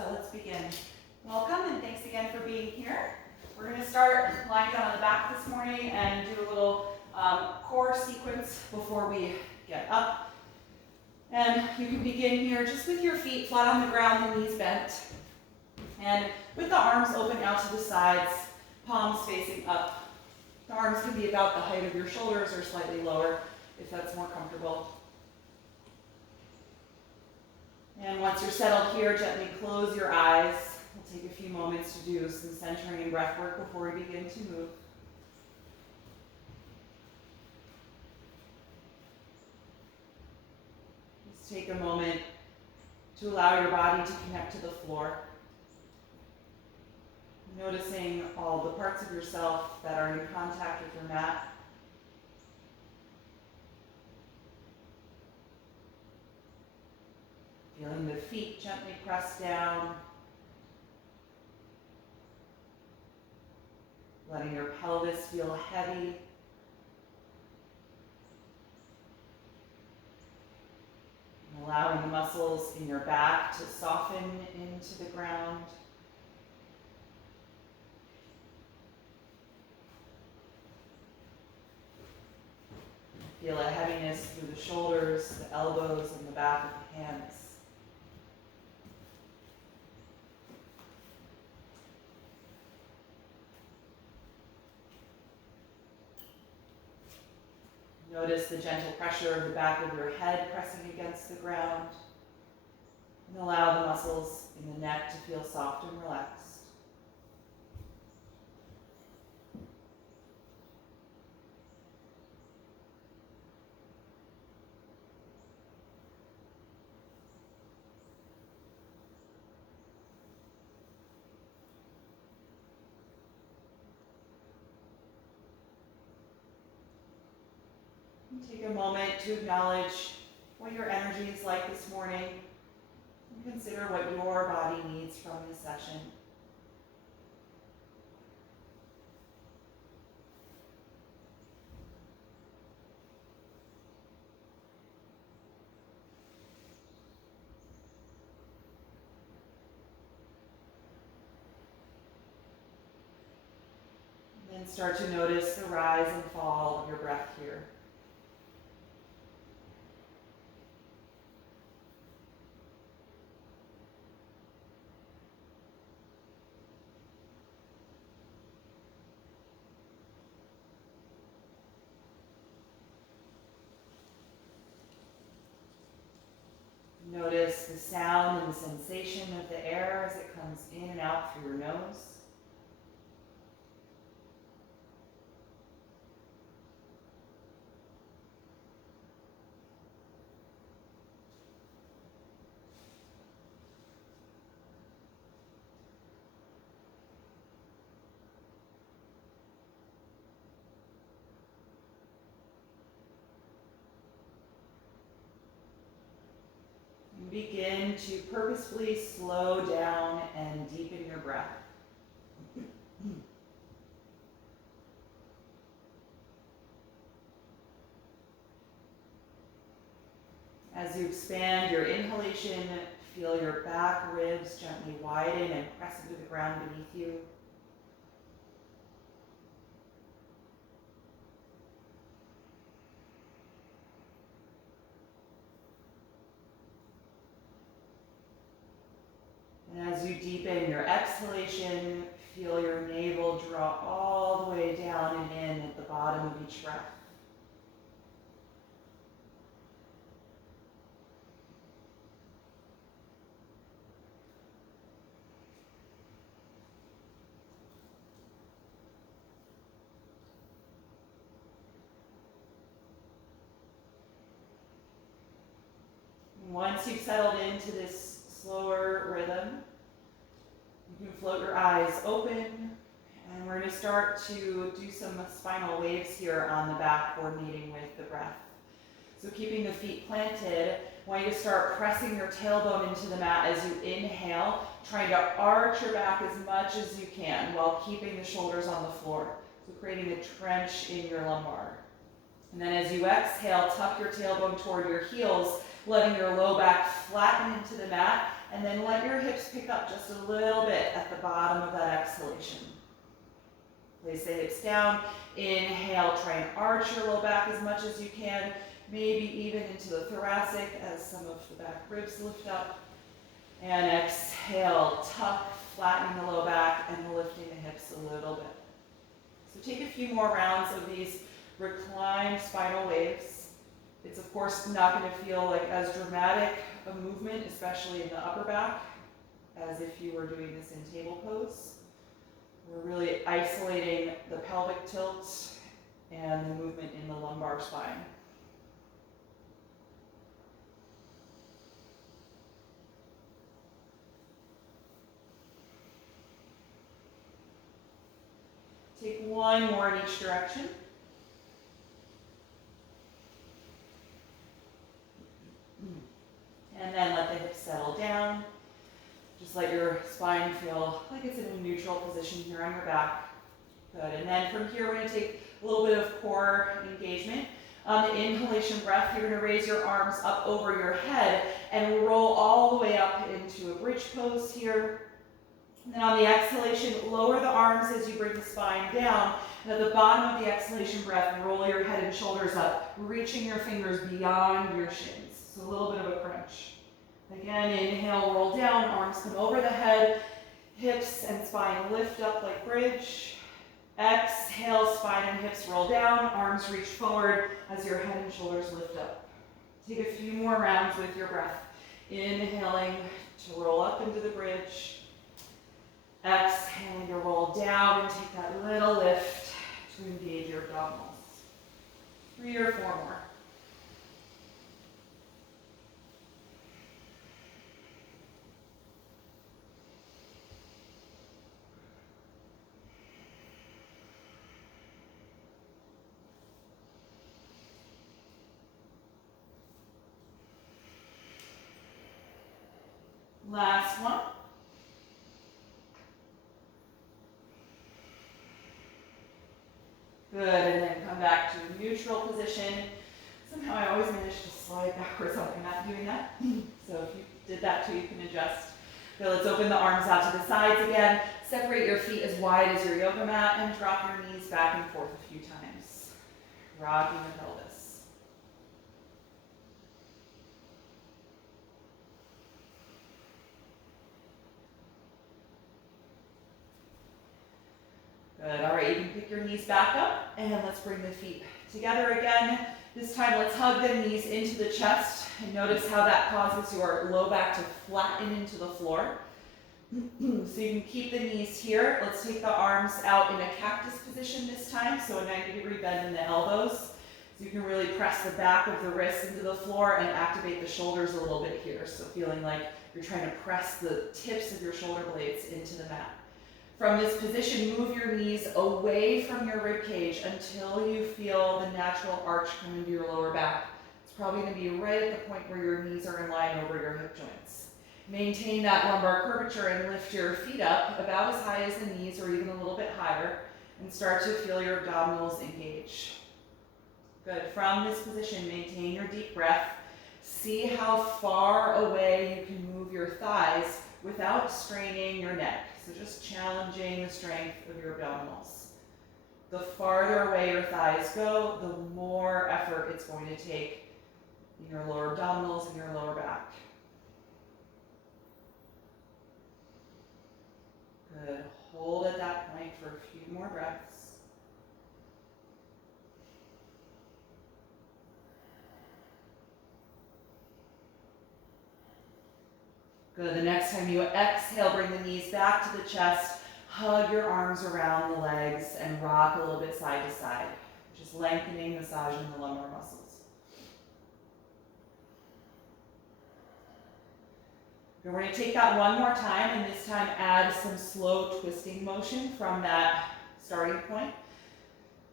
So let's begin. Welcome and thanks again for being here. We're going to start lying down on the back this morning and do a little core sequence before we get up. And you can begin here just with your feet flat on the ground, the knees bent. And with the arms open out to the sides, palms facing up. The arms can be about the height of your shoulders or slightly lower if that's more comfortable. And once you're settled here, gently close your eyes. We'll take a few moments to do some centering and breath work before we begin to move. Just take a moment to allow your body to connect to the floor. Noticing all the parts of yourself that are in contact with your mat. Feeling the feet gently press down. Letting your pelvis feel heavy. And allowing the muscles in your back to soften into the ground. Feel a heaviness through the shoulders, the elbows, and the back of the hands. Notice the gentle pressure of the back of your head pressing against the ground. And allow the muscles in the neck to feel soft and relaxed. Take a moment to acknowledge what your energy is like this morning and consider what your body needs from this session. And then start to notice the rise and fall of your breath here. Notice the sound and the sensation of the air as it comes in and out through your nose. Begin to purposefully slow down and deepen your breath. As you expand your inhalation, feel your back ribs gently widen and press into the ground beneath you. And as you deepen your exhalation, feel your navel draw all the way down and in at the bottom of each breath. Once you've settled into this slower rhythm, you can float your eyes open, and we're going to start to do some spinal waves here on the back, coordinating with the breath. So keeping the feet planted, I want you to start pressing your tailbone into the mat as you inhale, trying to arch your back as much as you can while keeping the shoulders on the floor. So creating a trench in your lumbar. And then as you exhale, tuck your tailbone toward your heels, letting your low back flatten into the mat and then let your hips pick up just a little bit at the bottom of that exhalation. Place the hips down. Inhale, try and arch your low back as much as you can, maybe even into the thoracic as some of the back ribs lift up. And exhale, tuck, flattening the low back and lifting the hips a little bit. So take a few more rounds of these reclined spinal waves. It's of course not going to feel like as dramatic a movement, especially in the upper back, as if you were doing this in table pose. We're really isolating the pelvic tilt and the movement in the lumbar spine. Take one more in each direction. And then let the hips settle down. Just let your spine feel like it's in a neutral position here on your back. Good. And then from here, we're going to take a little bit of core engagement. On the inhalation breath, you're going to raise your arms up over your head and roll all the way up into a bridge pose here. And then on the exhalation, lower the arms as you bring the spine down. And at the bottom of the exhalation breath, roll your head and shoulders up, reaching your fingers beyond your shins. So a little bit of a crunch. Again, inhale, roll down, arms come over the head, hips and spine lift up like bridge. Exhale, spine and hips roll down, arms reach forward as your head and shoulders lift up. Take a few more rounds with your breath. Inhaling to roll up into the bridge. Exhaling to roll down and take that little lift to engage your abdominals. 3 or 4 more. Last one. Good, and then come back to neutral position. Somehow I always manage to slide backwards when I'm not doing that. So if you did that too, you can adjust. Good, let's open the arms out to the sides again. Separate your feet as wide as your yoga mat and drop your knees back and forth a few times. Rocking the pelvis. Good, all right, you can pick your knees back up and let's bring the feet together again. This time let's hug the knees into the chest and notice how that causes your low back to flatten into the floor. So you can keep the knees here. Let's take the arms out in a cactus position this time, so a 90-degree bend in the elbows. So you can really press the back of the wrists into the floor and activate the shoulders a little bit here. So feeling like you're trying to press the tips of your shoulder blades into the mat. From this position, move your knees away from your rib cage until you feel the natural arch come into your lower back. It's probably going to be right at the point where your knees are in line over your hip joints. Maintain that lumbar curvature and lift your feet up about as high as the knees or even a little bit higher and start to feel your abdominals engage. Good. From this position, maintain your deep breath. See how far away you can move your thighs without straining your neck. So just challenging the strength of your abdominals. The farther away your thighs go, the more effort it's going to take in your lower abdominals and your lower back. Good. Hold at that point for a few more breaths. Good. The next time you exhale, bring the knees back to the chest. Hug your arms around the legs and rock a little bit side to side. Just lengthening, massaging the lumbar muscles. We're going to take that one more time, and this time add some slow twisting motion from that starting point.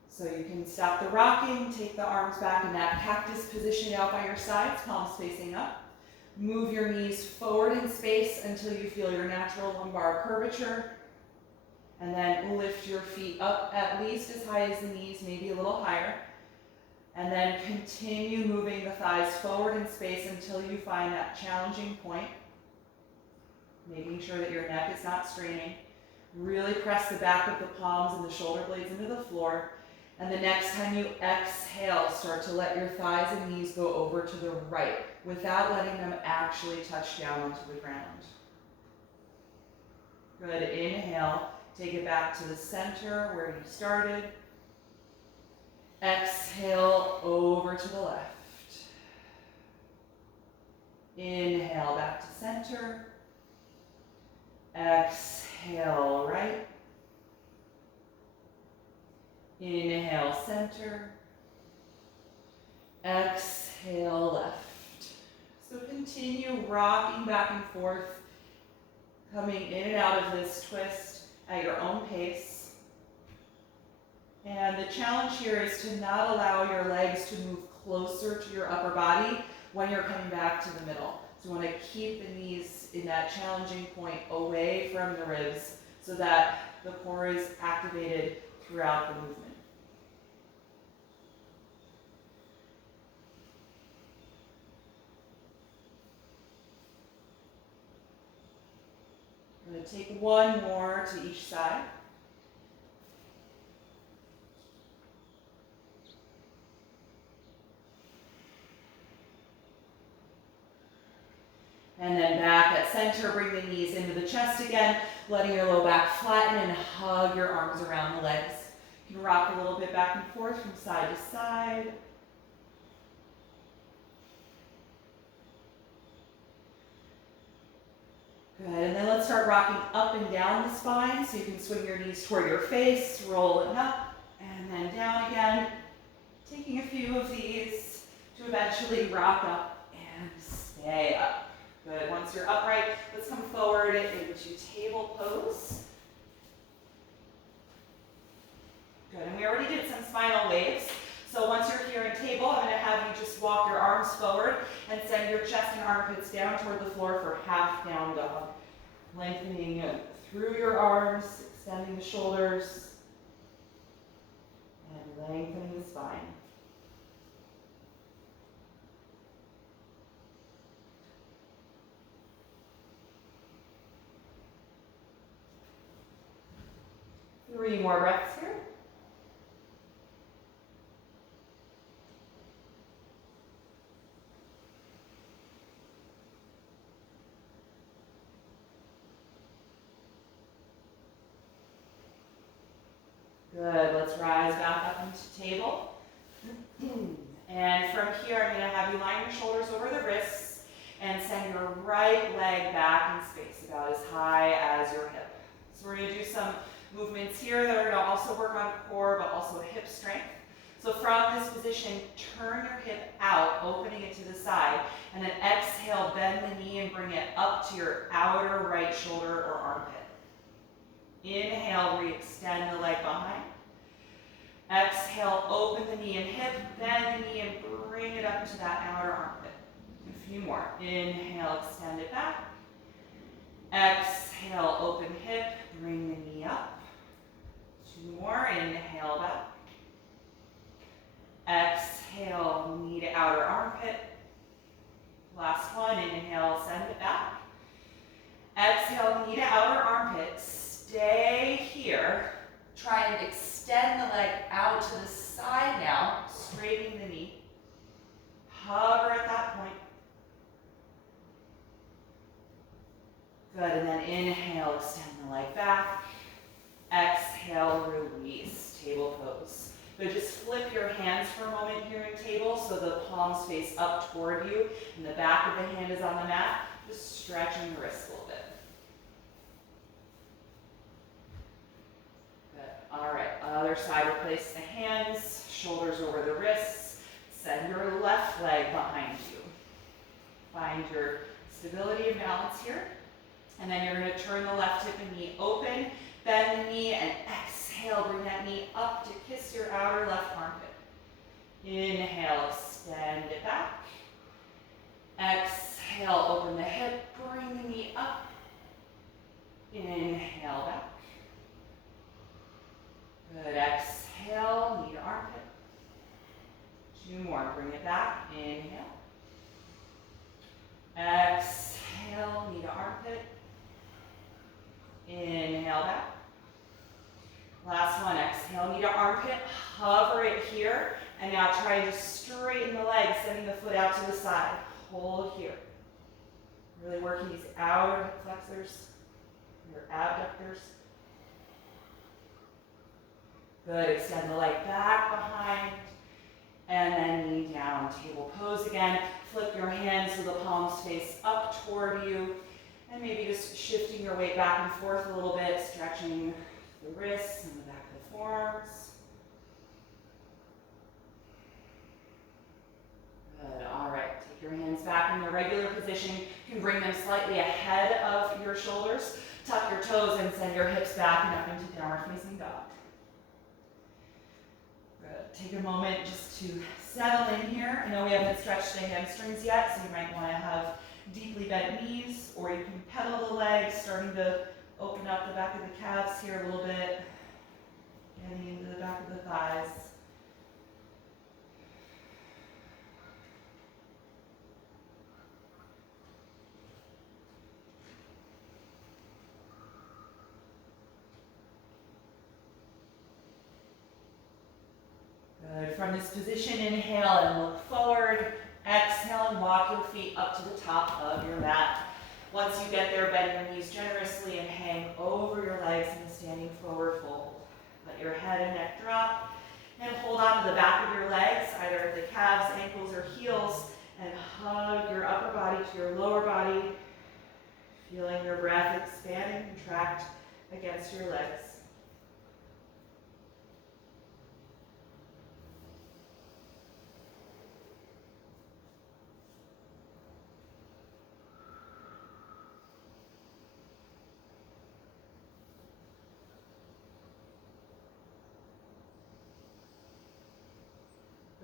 So you can stop the rocking, take the arms back in that cactus position out by your sides, palms facing up. Move your knees forward in space until you feel your natural lumbar curvature. And then lift your feet up at least as high as the knees, maybe a little higher. And then continue moving the thighs forward in space until you find that challenging point. making sure that your neck is not straining. Really press the back of the palms and the shoulder blades into the floor. And the next time you exhale, start to let your thighs and knees go over to the right without letting them actually touch down onto the ground. Good, inhale, take it back to the center where you started. Exhale, over to the left. Inhale, back to center. Exhale, right. Inhale, center. Exhale, left. So continue rocking back and forth, coming in and out of this twist at your own pace. And the challenge here is to not allow your legs to move closer to your upper body when you're coming back to the middle. So you want to keep the knees in that challenging point away from the ribs so that the core is activated throughout the movement. I'm going to take one more to each side. And then back at center, bring the knees into the chest again, letting your low back flatten and hug your arms around the legs. You can rock a little bit back and forth from side to side. Good, and then let's start rocking up and down the spine so you can swing your knees toward your face, rolling up and then down again. Taking a few of these to eventually rock up and stay up. Good, once you're upright, let's come forward into table pose. Good, and we already did some spinal waves. So once you're here in table, I'm going to have you just walk your arms forward and send your chest and armpits down toward the floor for half down dog. Lengthening through your arms, extending the shoulders, and lengthening the spine. Three more breaths here. Good, let's rise back up into table. And from here, I'm going to have you line your shoulders over the wrists and send your right leg back in space, about as high as your hip. So we're going to do some movements here that are going to also work on core, but also hip strength. So from this position, turn your hip out, opening it to the side, and then exhale, bend the knee and bring it up to your outer right shoulder or armpit. Inhale, re-extend the leg behind. Exhale, open the knee and hip, bend the knee and bring it up to that outer armpit. A few more. Inhale, extend it back. Exhale, open hip, bring the knee up. Two more. Inhale, back. Exhale, knee to outer armpit. Last one. Inhale, send it back. Exhale, knee to outer armpit. Stay here. Try and extend the leg out to the side now, straightening the knee. Hover at that point. Good, and then inhale, extend the leg back. Exhale, release, table pose. But just flip your hands for a moment here in table so the palms face up toward you and the back of the hand is on the mat. Just stretching the wrists a little bit. All right, other side, replace the hands, shoulders over the wrists. Send your left leg behind you. Find your stability and balance here. And then you're going to turn the left hip and knee open, bend the knee, and exhale, bring that knee up to kiss your outer left armpit. Inhale, extend it back. Exhale, open the hip, bring the knee up. Inhale, back. Good, exhale, knee to armpit. Two more, bring it back, inhale. Exhale, knee to armpit. Last one, exhale, knee to armpit, hover it here, and now try to straighten the leg, sending the foot out to the side. Hold here. Really working these outer hip flexors, your abductors. Good, extend the leg back behind, and then knee down, table pose again. Flip your hands so the palms face up toward you, and maybe just shifting your weight back and forth a little bit, stretching the wrists and the back of the forearms. Good, all right, take your hands back in their regular position. You can bring them slightly ahead of your shoulders. Tuck your toes and send your hips back and up into downward facing dog. Good, take a moment just to settle in here. I know we haven't stretched the hamstrings yet, so you might want to have deeply bent knees, or you can pedal the legs, starting to open up the back of the calves here a little bit, getting into the back of the thighs. Good. From this position, inhale and look forward. Exhale and walk your feet up to the top of your mat. Once you get there, bend your knees generously and hang over your legs in a standing forward fold. Let your head and neck drop and hold on to the back of your legs, either at the calves, ankles, or heels, and hug your upper body to your lower body, feeling your breath expand and contract against your legs.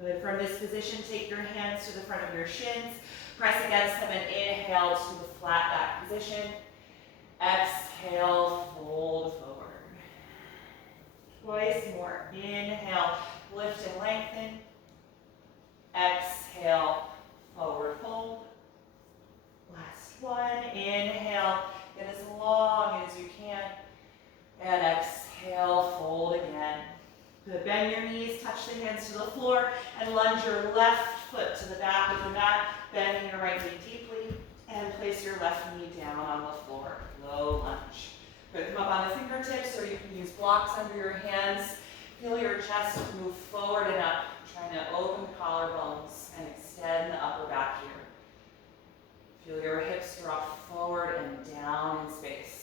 Good. From this position, take your hands to the front of your shins. Press against them and inhale to the flat back position. Exhale, fold forward. Twice more. Inhale, lift and lengthen. Exhale, forward fold. Last one. Inhale, get as long as you can. And exhale, fold again. Good. Bend your knees, touch the hands to the floor, and lunge your left foot to the back of the mat, bending your right knee deeply, and place your left knee down on the floor. Low lunge. Good. Come up on the fingertips, or you can use blocks under your hands. Feel your chest move forward and up, trying to open the collarbones and extend the upper back here. Feel your hips drop forward and down in space.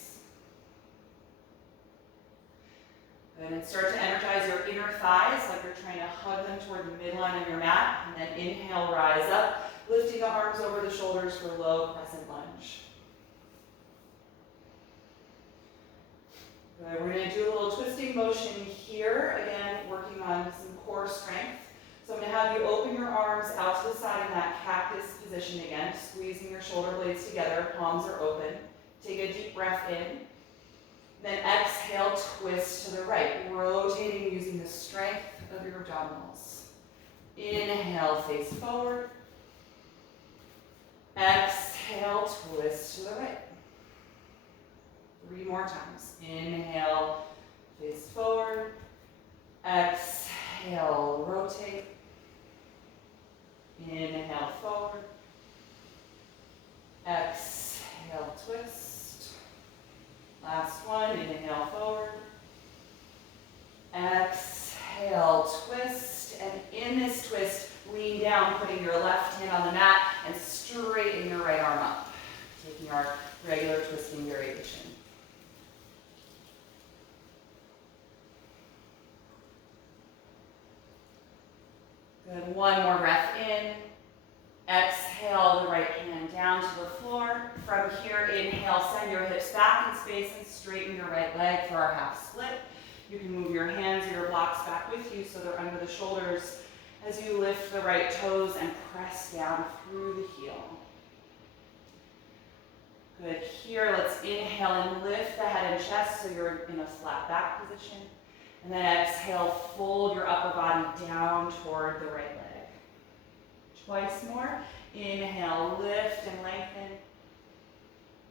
Good, and start to energize your inner thighs like you're trying to hug them toward the midline of your mat. And then inhale, rise up, lifting the arms over the shoulders for low crescent lunge. Good, we're going to do a little twisting motion here. Again, working on some core strength. So I'm going to have you open your arms out to the side in that cactus position again, squeezing your shoulder blades together, palms are open. Take a deep breath in. Then exhale, twist to the right, rotating using the strength of your abdominals. Inhale, face forward. Exhale, twist to the right. 3 more times. Inhale, face forward. Exhale, rotate. Inhale, forward. Exhale, twist. Last one, inhale forward. Exhale, twist. And in this twist, lean down, putting your left hand on the mat and straighten your right arm up. Taking our regular twisting variation. Good, one more breath in. Exhale, the right hand down to the floor. From here, inhale, send your hips back in space and straighten your right leg for our half split. You can move your hands or your blocks back with you so they're under the shoulders as you lift the right toes and press down through the heel. Good. Here, let's inhale and lift the head and chest so you're in a flat back position. And then exhale, fold your upper body down toward the right leg. Twice more. Inhale, lift and lengthen.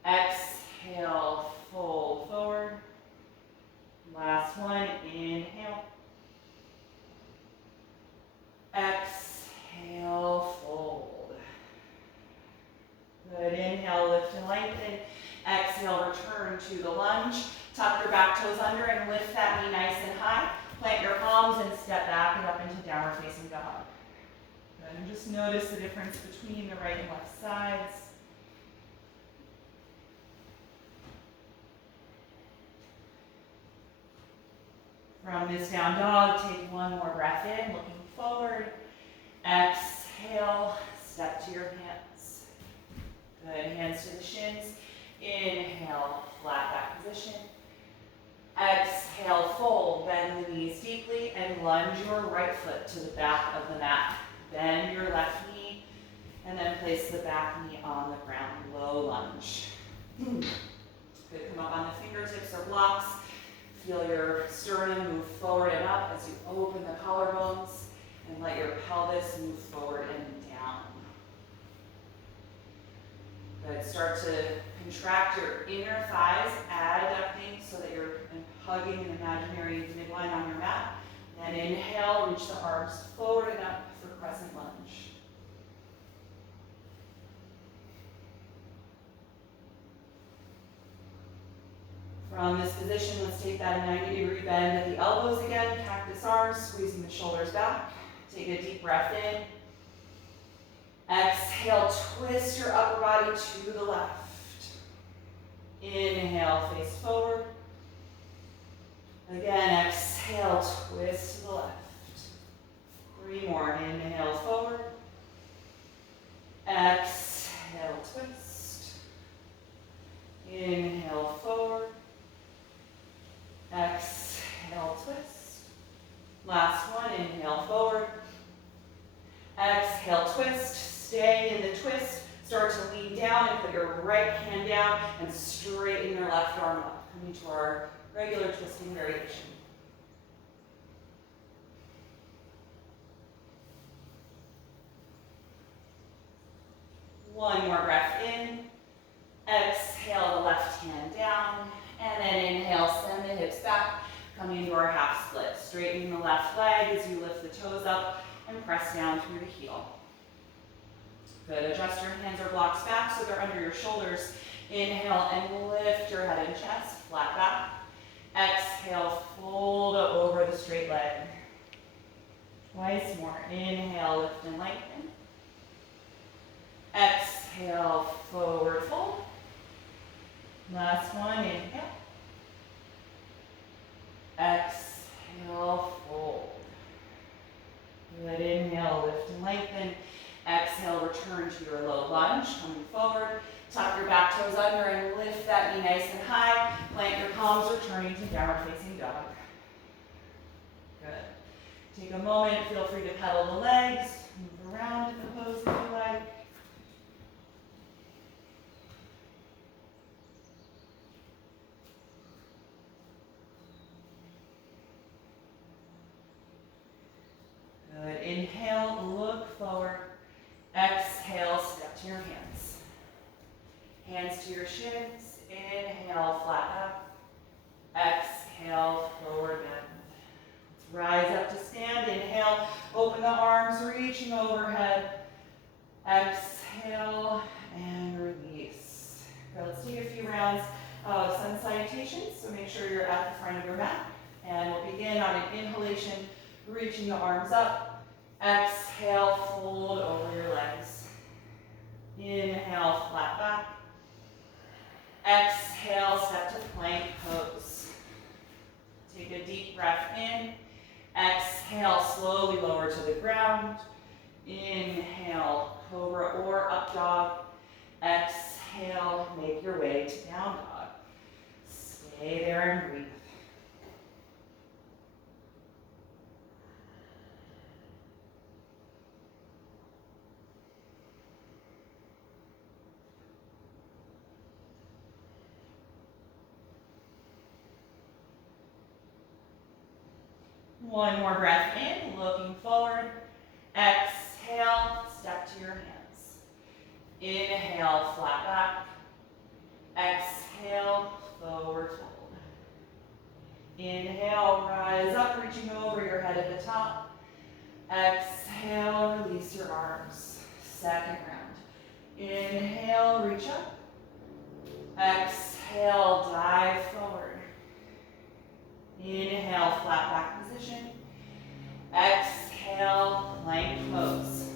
Exhale, fold forward. Last one, inhale. Exhale, fold. Good, inhale, lift and lengthen. Exhale, return to the lunge. Tuck your back toes under and lift that knee nice and high. Plant your palms and step back and up into downward facing dog. Good, and just notice the difference between the right and left sides. From this down dog, take one more breath in, looking forward. Exhale, step to your hands. Good, hands to the shins. Inhale, flat back position. Exhale, fold, bend the knees deeply and lunge your right foot to the back of the mat. Bend your left knee and then place the back knee on the ground, low lunge. Good, come up on the fingertips or blocks. Feel your sternum move forward and up as you open the collarbones and let your pelvis move forward and down. Good, start to contract your inner thighs, adducting so that you're hugging an imaginary midline on your mat. Then inhale, reach the arms forward and up for crescent lunge. From this position, let's take that 90-degree bend at the elbows again, cactus arms, squeezing the shoulders back. Take a deep breath in. Exhale, twist your upper body to the left. Inhale, face forward. Again, exhale, twist to the left. 3 more. Inhale, forward. Exhale, twist. Inhale, forward. Exhale, twist. Last one, inhale, forward. Exhale, twist. Stay in the twist. Start to lean down and put your right hand down and straighten your left arm up. Coming to our regular twisting variation. One more breath in. Exhale the left hand down. And then inhale, send the hips back. Coming into our half split. Straightening the left leg as you lift the toes up and press down through the heel. Good, adjust your hands or blocks back so they're under your shoulders. Inhale and lift your head and chest, flat back. Exhale, fold over the straight leg. Twice more. Inhale, lift and lengthen. Exhale, forward fold. Last one, inhale. Exhale, fold. Good, inhale, lift and lengthen. Exhale, return to your low lunge, coming forward. Tuck your back toes under and lift that knee nice and high. Plant your palms, returning to downward facing dog. Good. Take a moment, feel free to pedal the legs, move around in the pose if you like. Good. Inhale, look forward. Exhale, step to your hands. Hands to your shins. Inhale, flat back. Exhale, forward bend. Let's rise up to stand. Inhale, open the arms, reaching overhead. Exhale, and release. Good. Let's take a few rounds of sun salutations, so make sure you're at the front of your mat. And we'll begin on an inhalation, reaching the arms up. Exhale, fold over your legs. Inhale, flat back. Exhale, step to plank pose. Take a deep breath in. Exhale, slowly lower to the ground. Inhale, cobra or up dog. Exhale, make your way to down dog. Stay there and breathe. One more breath in, looking forward. Exhale, step to your hands. Inhale, flat back. Exhale, forward fold. Inhale, rise up, reaching over your head at the top. Exhale, release your arms. Second round. Inhale, reach up. Exhale, dive forward. Inhale, flat back position. Exhale, plank pose.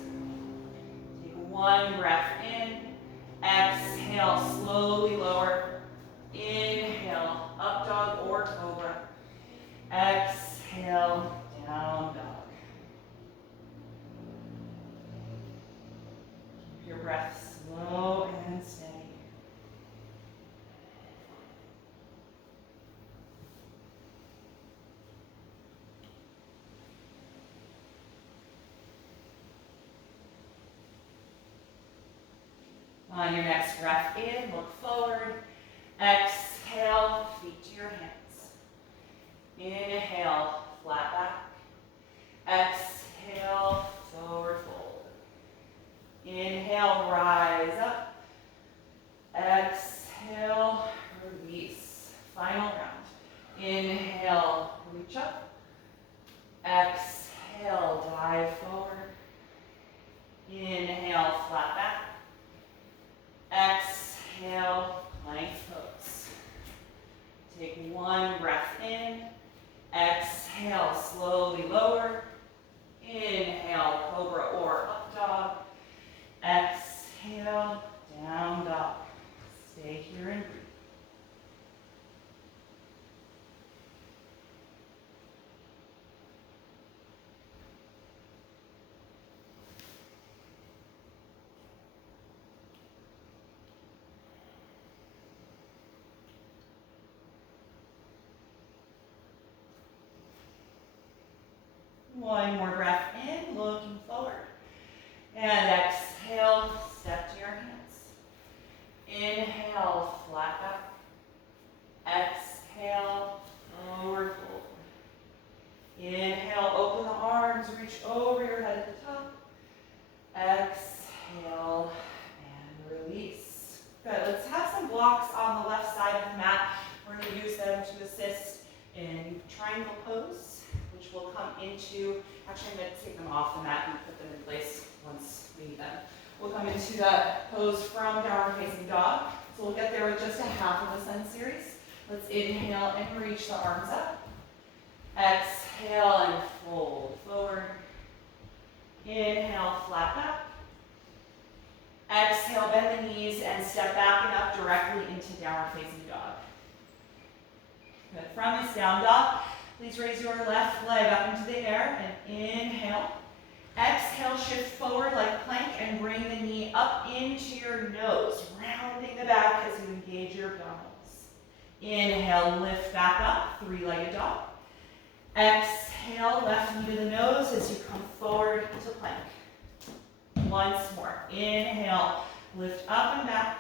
Take one breath in. Exhale, slowly lower. Inhale, up dog or cobra. Exhale, down dog. Keep your breath slow and steady. On your next breath in, look forward. Exhale, feet to your hands. Inhale, flat back. Exhale, forward fold. Inhale, rise up. Exhale, release. Final round. Inhale, reach up. Exhale, dive forward. Inhale, flat back. Exhale, plank pose. Take one breath in. Exhale, slowly lower. Inhale, cobra or up dog. Exhale, down dog. Stay here and breathe. One more breath in, looking forward. And exhale, step to your hands. Inhale, flat back. Exhale, forward fold. Inhale, open the arms, reach over your head at the top. Exhale, and release. Good, let's have some blocks on the left side of the mat. We're going to use them to assist in triangle pose, which will come into, actually I'm going to take them off the mat and put them in place once we need them. We'll come into that pose from downward facing dog. So we'll get there with just a half of a sun series. Let's inhale and reach the arms up. Exhale and fold forward. Inhale, flat back. Exhale, bend the knees and step back and up directly into downward facing dog. Good. From this down dog, please raise your left leg up into the air and inhale. Exhale, shift forward like plank and bring the knee up into your nose, rounding the back as you engage your abdominals. Inhale, lift back up, three-legged dog. Exhale, left knee to the nose as you come forward to plank. Once more. Inhale, lift up and back.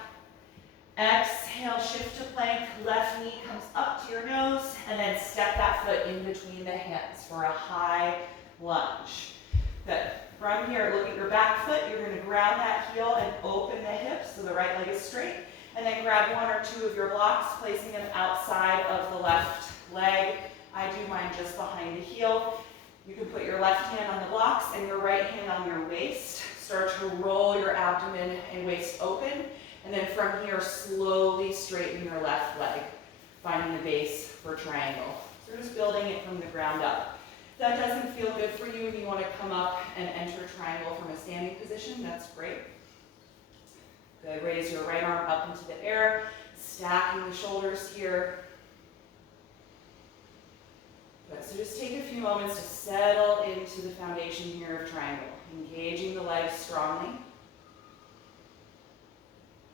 Exhale, shift to plank. Left knee comes up to your nose, and then step that foot in between the hands for a high lunge. Good. From here, look at your back foot. You're going to ground that heel and open the hips so the right leg is straight. And then grab one or two of your blocks, placing them outside of the left leg. I do mine just behind the heel. You can put your left hand on the blocks and your right hand on your waist. Start to roll your abdomen and waist open. And then from here, slowly straighten your left leg, finding the base for triangle. So we're just building it from the ground up. If that doesn't feel good for you and you want to come up and enter triangle from a standing position, that's great. Good, raise your right arm up into the air, stacking the shoulders here. Good, so just take a few moments to settle into the foundation here of triangle, engaging the legs strongly.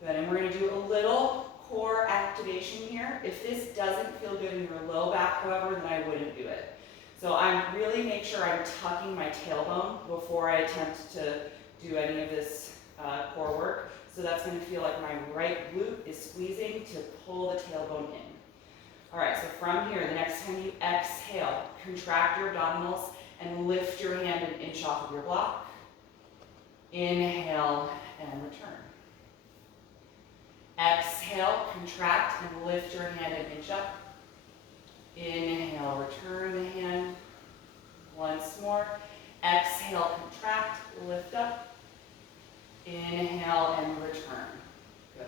Good, and we're going to do a little core activation here. If this doesn't feel good in your low back, however, then I wouldn't do it. So I'm really make sure I'm tucking my tailbone before I attempt to do any of this core work. So that's going to feel like my right glute is squeezing to pull the tailbone in. All right, so from here, the next time you exhale, contract your abdominals and lift your hand an inch off of your block. Inhale and return. Exhale, contract and lift your hand an inch up. Inhale Inhale, return the hand. Once more. Exhale, contract, lift up. Inhale and return. Good.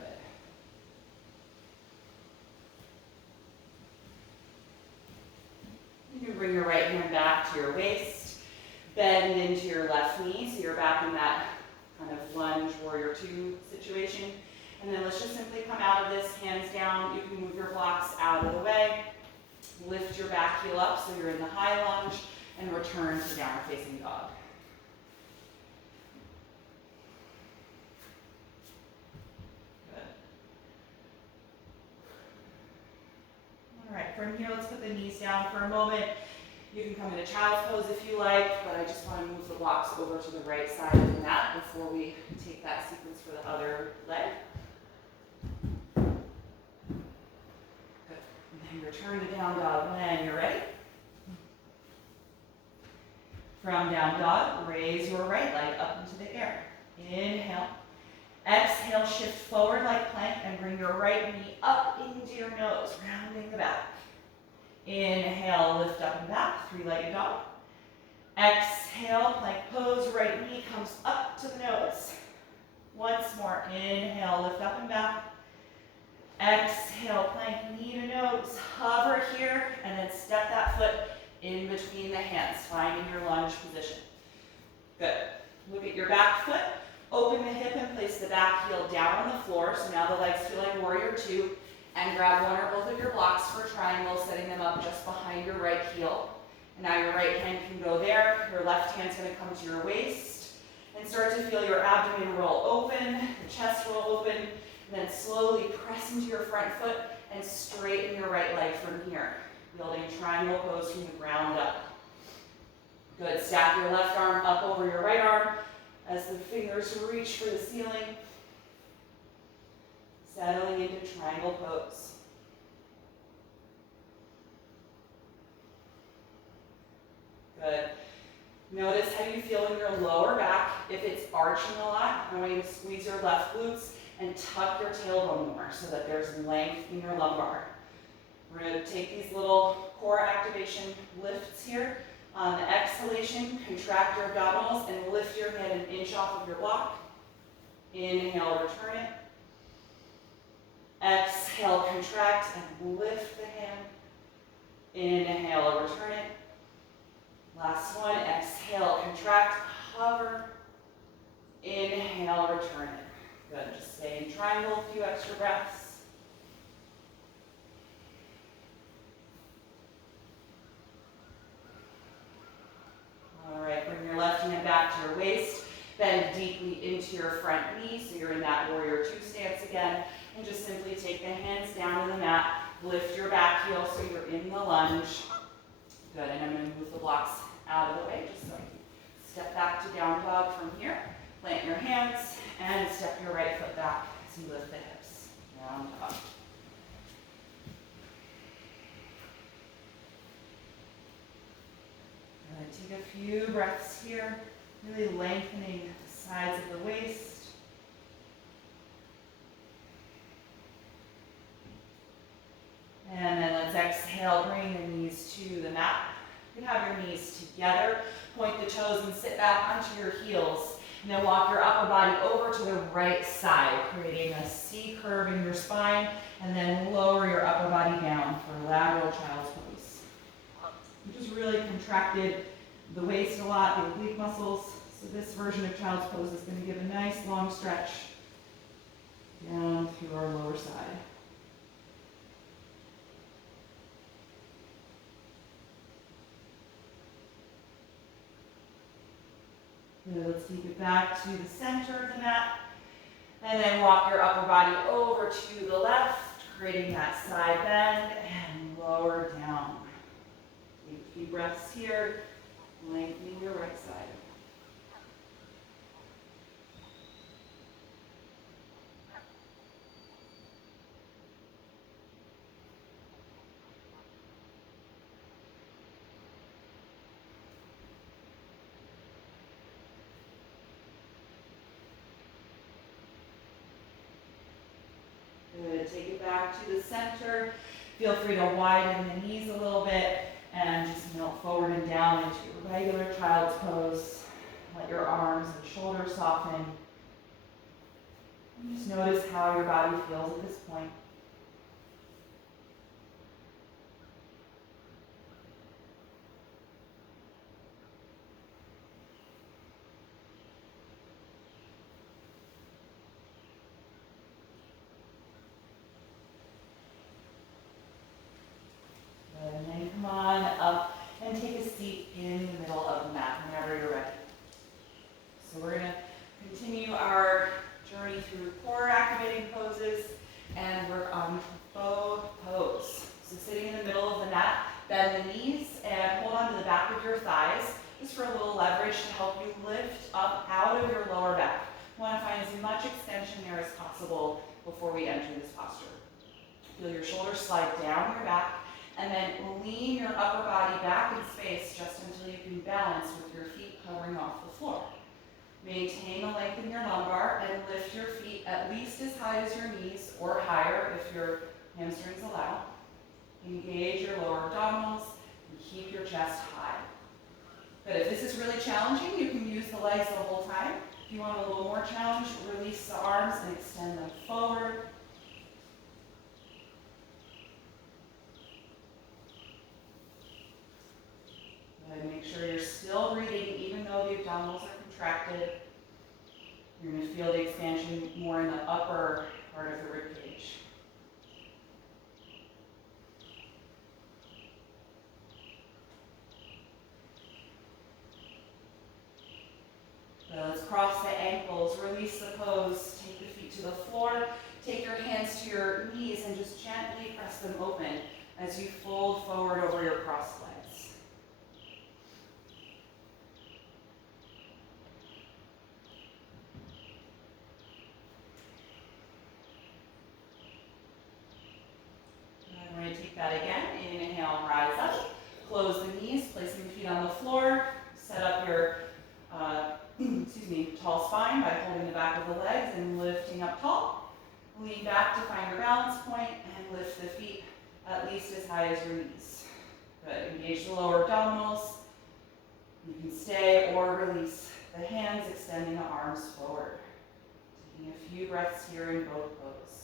You can bring your right hand back to your waist. Bend into your left knee so you're back in that kind of lunge warrior two situation. And then let's just simply come out of this, hands down. You can move your blocks out of the way. Lift your back heel up so you're in the high lunge and return to downward facing dog. Good. All right, from here, let's put the knees down for a moment. You can come into child's pose if you like, but I just want to move the blocks over to the right side of the mat before we take that sequence for the other leg. And return to down dog when you're ready. From down dog, raise your right leg up into the air. Inhale. Exhale, shift forward like plank and bring your right knee up into your nose, rounding the back. Inhale, lift up and back, three-legged dog. Exhale, plank pose, right knee comes up to the nose. Once more, inhale, lift up and back. Exhale, plank, knee to nose, hover here, and then step that foot in between the hands, finding your lunge position. Good. Look at your back foot, open the hip and place the back heel down on the floor, so now the legs feel like warrior two, and grab one or both of your blocks for triangle, setting them up just behind your right heel. And now your right hand can go there, your left hand's gonna come to your waist, and start to feel your abdomen roll open, the chest roll open, and then slowly press into your front foot and straighten your right leg from here. Building triangle pose from the ground up. Good, stack your left arm up over your right arm as the fingers reach for the ceiling. Settling into triangle pose. Good. Notice how you feel in your lower back. If it's arching a lot, I want you to squeeze your left glutes and tuck your tailbone more so that there's length in your lumbar. We're going to take these little core activation lifts here. On the exhalation, contract your abdominals and lift your head an inch off of your block. Inhale, return it. Exhale, contract and lift the hand. Inhale, return it. Last one, exhale, contract, hover. Inhale, return it. Good, just stay in triangle, a few extra breaths. All right, bring your left hand back to your waist. Bend deeply into your front knee, so you're in that warrior two stance again. And just simply take the hands down to the mat. Lift your back heel so you're in the lunge. Good, and I'm going to move the blocks out of the way just so I can step back to down dog from here. Plant your hands and step your right foot back as you lift the hips. Down dog. Good, take a few breaths here, really lengthening the sides of the waist. And then let's exhale, bring the knees to the mat. You can have your knees together, point the toes and sit back onto your heels. And then walk your upper body over to the right side, creating a C curve in your spine, and then lower your upper body down for lateral child's pose. You just really contracted the waist a lot, the oblique muscles. So this version of child's pose is going to give a nice long stretch down through our lower side. Good. Let's take it back to the center of the mat. And then walk your upper body over to the left, creating that side bend and lower down. Take a few breaths here, lengthening your right side. Good. Take it back to the center. Feel free to widen the knees a little bit And just melt forward and down into your regular child's pose. Let your arms and shoulders soften. And just notice how your body feels at this point. And then come on up and take a seat in the middle of the mat whenever you're ready. So we're going to continue our journey through core activating poses and work on bow pose. So sitting in the middle of the mat, bend the knees and hold on to the back of your thighs just for a little leverage to help you lift up out of your lower back. You want to find as much extension there as possible before we enter this posture. Feel your shoulders slide down your back and then lean your upper body back in space just until you can balance with your feet hovering off the floor. Maintain the length in your lumbar and lift your feet at least as high as your knees or higher if your hamstrings allow. Engage your lower abdominals and keep your chest high. But if this is really challenging, you can use the legs the whole time. If you want a little more challenge, release the arms and extend them forward. And make sure you're still breathing even though the abdominals are contracted. You're going to feel the expansion more in the upper part of the rib cage. So let's cross the ankles, release the pose, take the feet to the floor, take your hands to your knees and just gently press them open as you fold forward over your crossed legs. We're going to take that again. Inhale and rise up. Close the knees, placing the feet on the floor. Set up your tall spine by holding the back of the legs and lifting up tall. Lean back to find your balance point and lift the feet at least as high as your knees. Good. Engage the lower abdominals. You can stay or release the hands, extending the arms forward. Taking a few breaths here in both poses.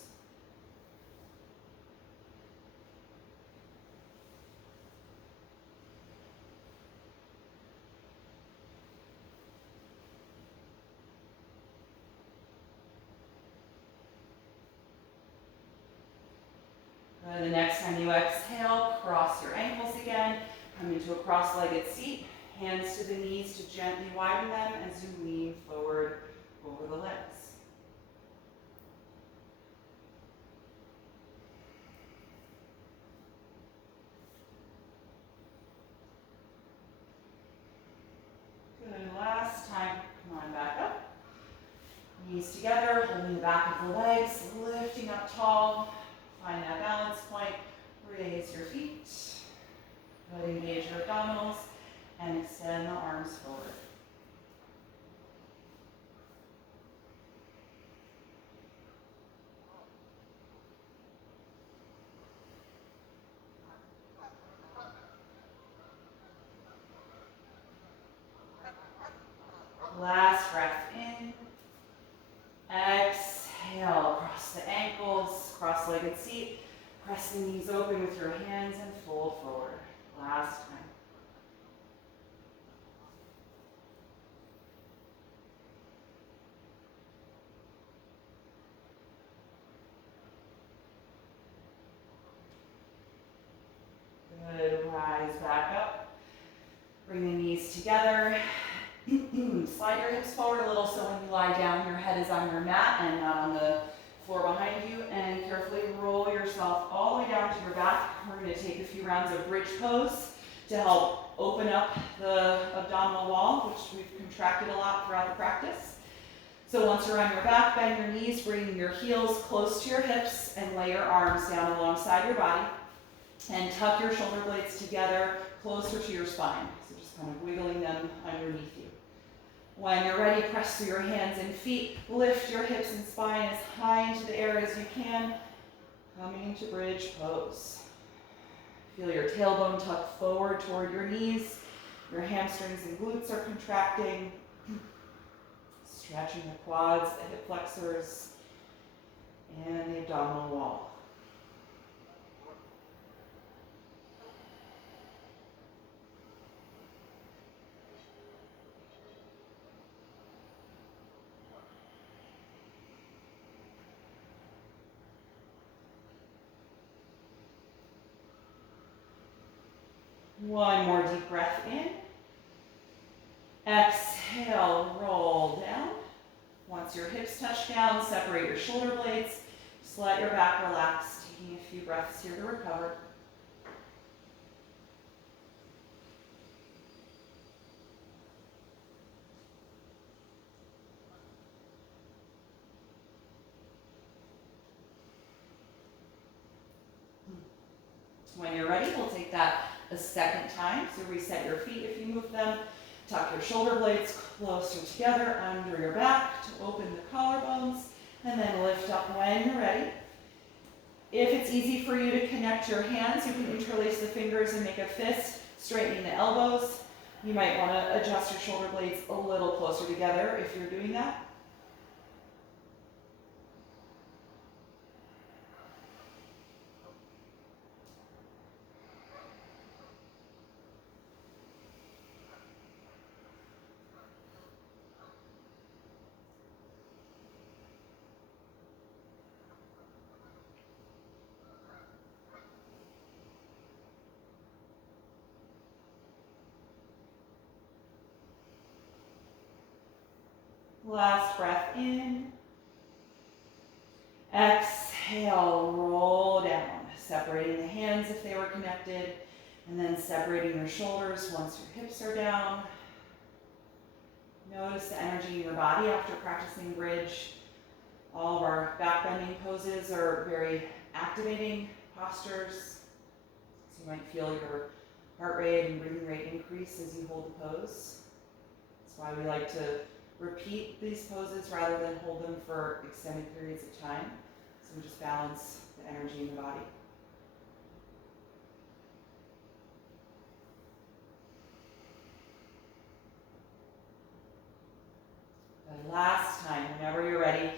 The next time you exhale, cross your ankles again. Come into a cross-legged seat. Hands to the knees to gently widen them as you lean forward over the legs. Good. Last time. Come on back up. Knees together, holding the back of the legs, lifting up tall. Find that balance point, raise your feet, engage your abdominals, and extend the arms forward. Last breath in. Exhale, cross the ankles, cross-legged seat. Press the knees open with your hands and fold forward. Last time. Good. Rise back up. Bring the knees together. Slide your hips forward a little so when you lie down, your head is on your mat and not on the floor behind you. And carefully roll yourself all the way down to your back. We're going to take a few rounds of bridge pose to help open up the abdominal wall, which we've contracted a lot throughout the practice. So once you're on your back, bend your knees, bringing your heels close to your hips, and lay your arms down alongside your body. And tuck your shoulder blades together closer to your spine. So just kind of wiggling them underneath you. When you're ready, press through your hands and feet. Lift your hips and spine as high into the air as you can. Coming into bridge pose. Feel your tailbone tuck forward toward your knees. Your hamstrings and glutes are contracting. Stretching the quads, the hip flexors, and the abdominal wall. One more deep breath in. Exhale, roll down. Once your hips touch down, separate your shoulder blades. Just let your back relax, taking a few breaths here to recover. When you're ready, we'll take that a second time. So reset your feet if you move them. Tuck your shoulder blades closer together under your back to open the collarbones, and then lift up when you're ready. If it's easy for you to connect your hands, you can interlace the fingers and make a fist, straightening the elbows. You might want to adjust your shoulder blades a little closer together if you're doing that. Last breath in. Exhale, roll down. Separating the hands if they were connected, and then separating your shoulders once your hips are down. Notice the energy in your body after practicing bridge. All of our back bending poses are very activating postures. So you might feel your heart rate and breathing rate increase as you hold the pose. That's why we like to repeat these poses rather than hold them for extended periods of time. So we just balance the energy in the body. And last time, whenever you're ready,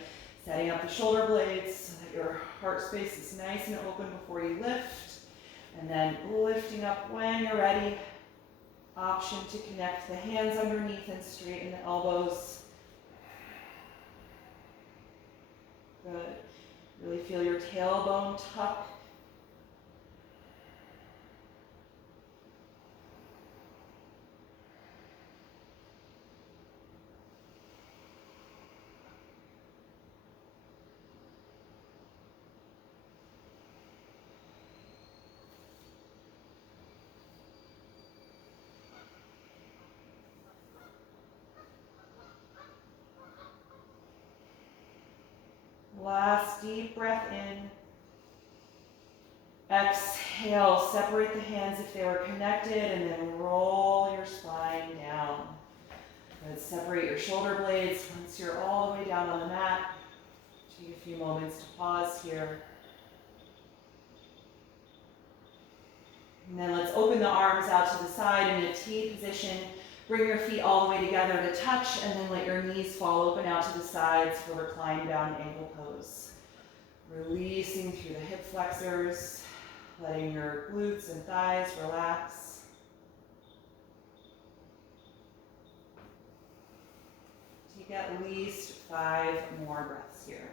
setting up the shoulder blades so that your heart space is nice and open before you lift. And then lifting up when you're ready. Option to connect the hands underneath and straighten the elbows. Good. Really feel your tailbone tuck. Last deep breath in. Exhale, separate the hands if they were connected, and then roll your spine down. Good. Separate your shoulder blades once you're all the way down on the mat. Take a few moments to pause here. And then let's open the arms out to the side in a T position. Bring your feet all the way together to touch, and then let your knees fall open out to the sides for reclined down ankle pose. Releasing through the hip flexors, letting your glutes and thighs relax. Take at least 5 more breaths here.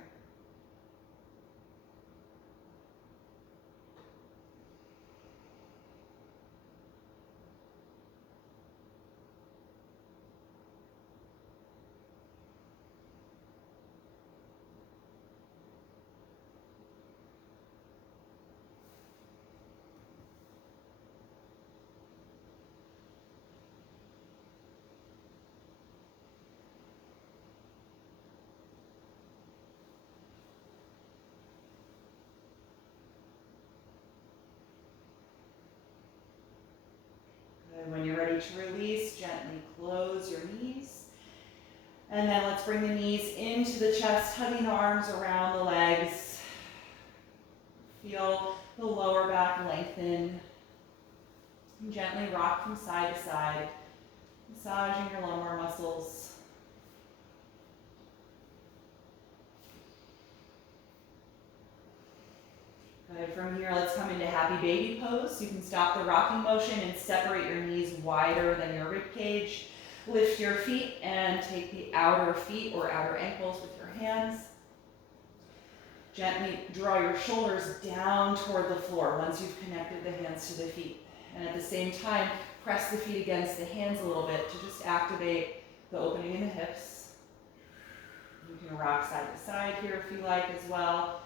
When you're ready to release, gently close your knees. And then let's bring the knees into the chest, hugging the arms around the legs. Feel the lower back lengthen. And gently rock from side to side, massaging your lumbar muscles. Good. From here, let's come into happy baby pose. You can stop the rocking motion and separate your knees wider than your rib cage. Lift your feet and take the outer feet or outer ankles with your hands. Gently draw your shoulders down toward the floor once you've connected the hands to the feet. And at the same time, press the feet against the hands a little bit to just activate the opening in the hips. You can rock side to side here if you like as well.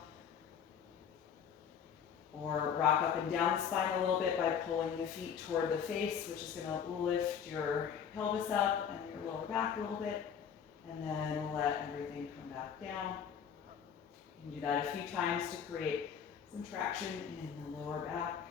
Or rock up and down the spine a little bit by pulling the feet toward the face, which is going to lift your pelvis up and your lower back a little bit. And then let everything come back down. You can do that a few times to create some traction in the lower back.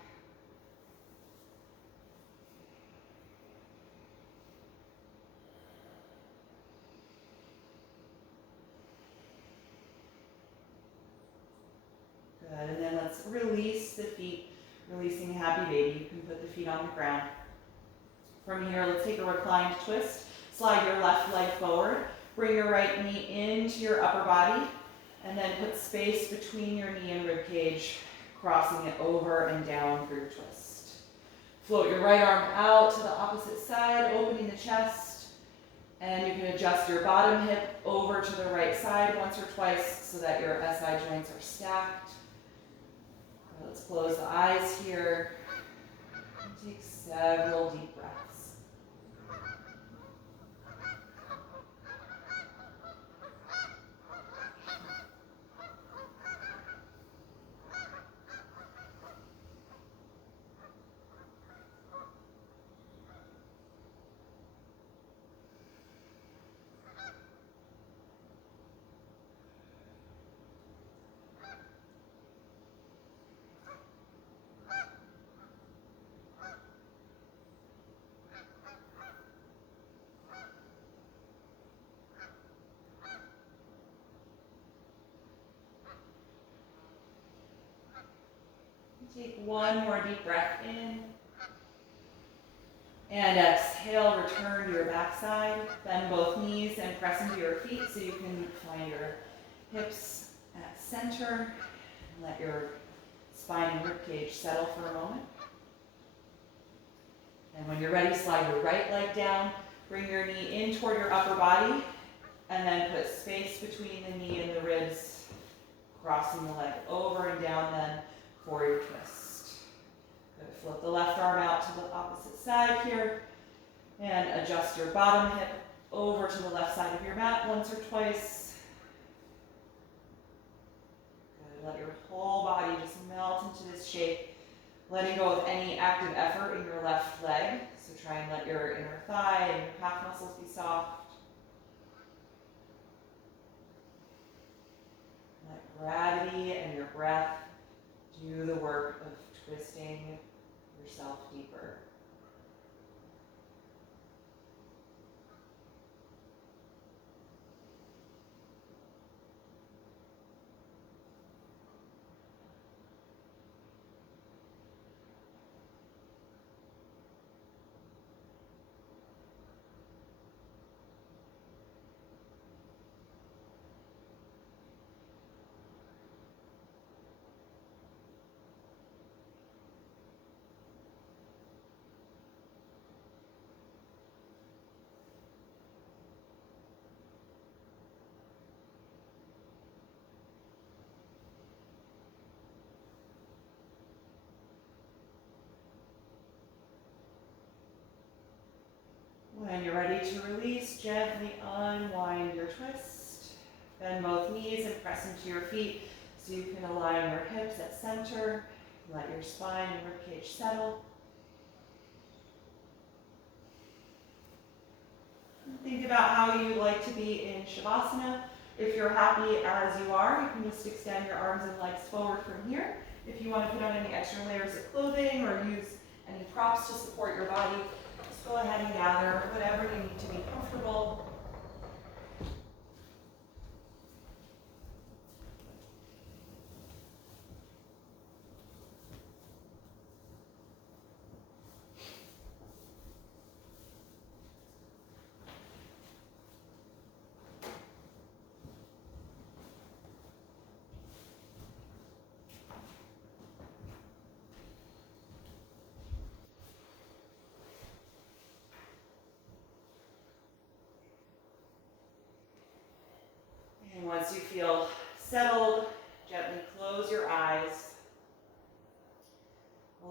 Good, and then let's release the feet, releasing happy baby. You can put the feet on the ground. From here, let's take a reclined twist. Slide your left leg forward. Bring your right knee into your upper body, and then put space between your knee and rib cage, crossing it over and down for your twist. Float your right arm out to the opposite side, opening the chest, and you can adjust your bottom hip over to the right side once or twice so that your SI joints are stacked. Let's close the eyes here and take several deep breaths. Take one more deep breath in. And exhale, return to your backside. Bend both knees and press into your feet so you can find your hips at center. Let your spine and ribcage settle for a moment. And when you're ready, slide your right leg down. Bring your knee in toward your upper body. And then put space between the knee and the ribs, crossing the leg over and down then for your twist. Good. Flip the left arm out to the opposite side here. And adjust your bottom hip over to the left side of your mat once or twice. Good. Let your whole body just melt into this shape, letting go of any active effort in your left leg. So try and let your inner thigh and your calf muscles be soft. Let gravity and your breath do the work of twisting yourself deeper. When you're ready to release, gently unwind your twist. Bend both knees and press into your feet so you can align your hips at center. Let your spine and ribcage settle. Think about how you like to be in Shavasana. If you're happy as you are, you can just extend your arms and legs forward from here. If you want to put on any extra layers of clothing or use any props to support your body, just go ahead and gather whatever you need to be comfortable.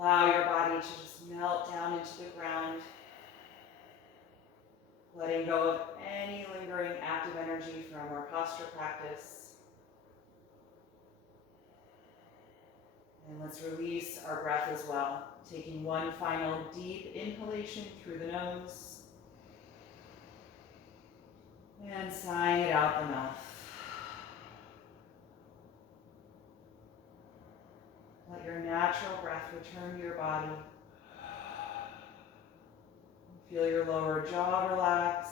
Allow your body to just melt down into the ground, letting go of any lingering active energy from our posture practice. And let's release our breath as well, taking one final deep inhalation through the nose and sighing it out the mouth. Let your natural breath return to your body. Feel your lower jaw relax,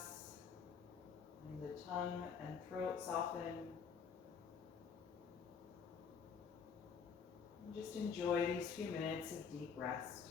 and the tongue and throat soften. And just enjoy these few minutes of deep rest.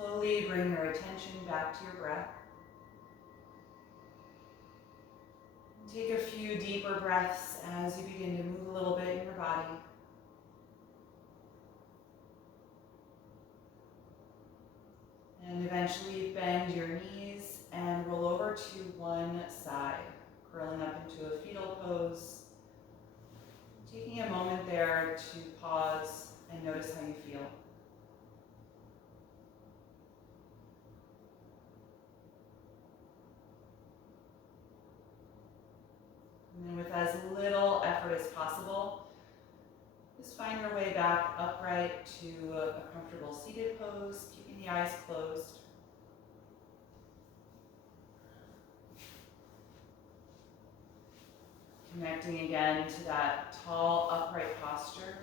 Slowly bring your attention back to your breath. Take a few deeper breaths as you begin to move a little bit in your body. And eventually bend your knees and roll over to one side, curling up into a fetal pose. Taking a moment there to pause and notice how you feel. And then with as little effort as possible, just find your way back upright to a comfortable seated pose, keeping the eyes closed. Connecting again to that tall, upright posture.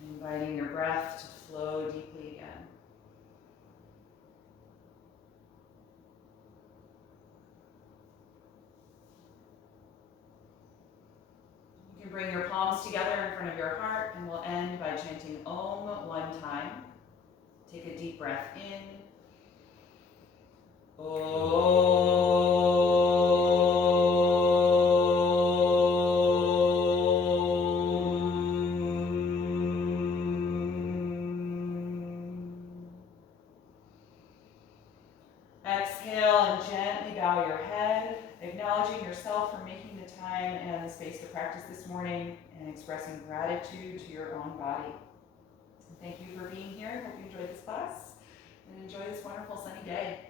And inviting your breath to flow deeply again. You can bring your palms together in front of your heart, and we'll end by chanting Om one time. Take a deep breath in. Om. Exhale and gently bow your head, acknowledging yourself for making the time and the space to practice this morning and expressing gratitude to your own body. And thank you for being here. Hope you enjoyed this class and enjoy this wonderful sunny day.